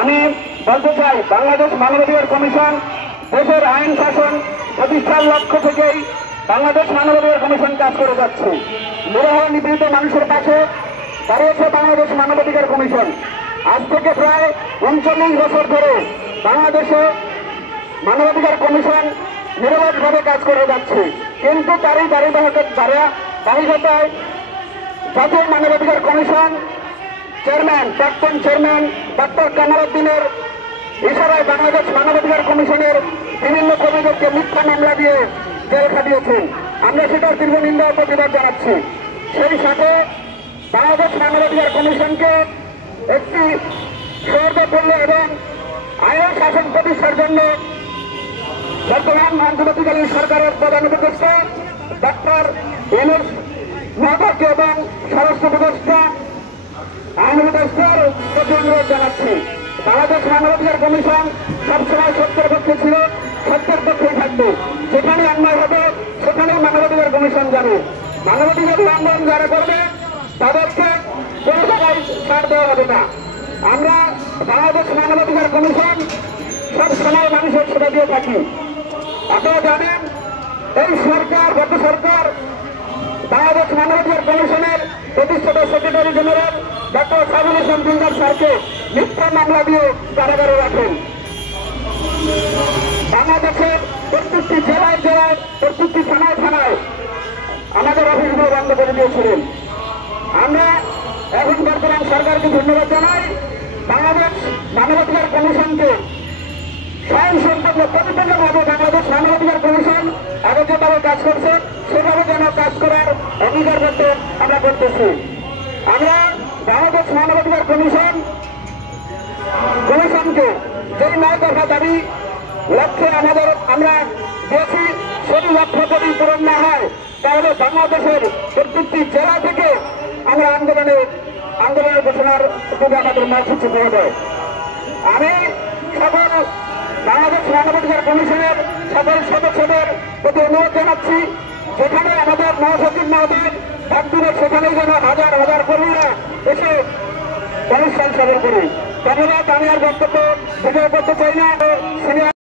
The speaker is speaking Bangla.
আমি বলতে চাই, বাংলাদেশ মানবাধিকার কমিশন দেশের আইন শাসন প্রতিষ্ঠার লক্ষ্য থেকেই বাংলাদেশ মানবাধিকার কমিশন কাজ করে যাচ্ছে। নিরহ নিপীড়িত মানুষের পাশে দাঁড়িয়েছে বাংলাদেশ মানবাধিকার কমিশন। আজ থেকে প্রায় ৩৯ বছর ধরে বাংলাদেশে মানবাধিকার কমিশন নিরলসভাবে কাজ করে যাচ্ছে, কিন্তু তারই ধারাবাহিকতায় জাতীয় মানবাধিকার কমিশন প্রাক্তন চেয়ারম্যান ডক্টর কামাল উদ্দিনের ইশারায় বাংলাদেশ মানবাধিকার কমিশনের বিভিন্ন কর্মীদেরকে মিথ্যা মামলা দিয়ে জেল খাটিয়েছেন। আমরা সেটার তীব্র নিন্দা ও প্রতিবাদ জানাচ্ছি। সেই সাথে বাংলাদেশ মানবাধিকার কমিশনকে একটি সৌহার্দ্যপূর্ণ এবং আইন শাসন প্রতিষ্ঠার জন্য বর্তমান অন্তর্বর্তীকালীন সরকারের প্রধান উপদেষ্টা ডক্টর ইউনূস মহোদয়কে এবং স্বরাষ্ট্র উপদেষ্টা আইন উপদেষ্টার প্রতি অনুরোধ জানাচ্ছি। বাংলাদেশ মানবাধিকার কমিশন সবসময় সত্যের পক্ষে ছিল, সত্যের পক্ষেই থাকবে। যেখানে অন্যায় হবে সেখানে মানবাধিকার কমিশন যাবে। মানবাধিকার লঙ্ঘন যারা করবে তাদেরকে কোনো জায়গায় ছাড় দেওয়া হবে না। আমরা বাংলাদেশ মানবাধিকার কমিশন সব সময় মানুষের সেবা দিয়ে থাকি। আপনারা জানেন, এই সরকার, গত সরকার বাংলাদেশ মানবাধিকার কমিশনের প্রতিষ্ঠাতা secretary general doctor Saidul Islam Dildar স্যারকে মিথ্যা মামলা দিয়ে কারাগারে রাখেন। বাংলাদেশের প্রত্যেকটি জেলায় জেলায়, প্রত্যেকটি থানায় থানায় আমাদের অফিসগুলো বন্ধ করে দিয়েছিলেন। আমরা এখন বর্তমান সরকারকে ধন্যবাদ জানাই। বাংলাদেশ মানবাধিকার কমিশনকে স্বয়ংসম্পূর্ণ পরিপূর্ণভাবে বাংলাদেশ মানবাধিকার কমিশন আগে যেভাবে কাজ করছে সেভাবে যেন কাজ করার অঙ্গীকার করতে আমরা করতেছি। আমরা বাংলাদেশ মানবাধিকার কমিশনকে যেই 9 দফা দাবি লক্ষ্যে আমরা দিয়েছি, সেটি লক্ষ্য যদি পূরণ না হয় তাহলে বাংলাদেশের প্রত্যেকটি জেলা থেকে আমরা আন্দোলনের ঘোষণার দিকে আমাদের কর্মসূচি দেওয়া যায়। আমি সকল বাংলাদেশ মানবাধিকার কমিশনের সকল সদস্যদের প্রতি অনুরোধ জানাচ্ছি, যেখানে আমাদের মহাসচিব মহোদয় ভাগ দিবে সেখানেই যেন হাজার হাজার কর্মীরা এসে অনুষ্ঠান সফল করি। ধন্যবাদ। আমি আর বক্তব্য করতে চাই না।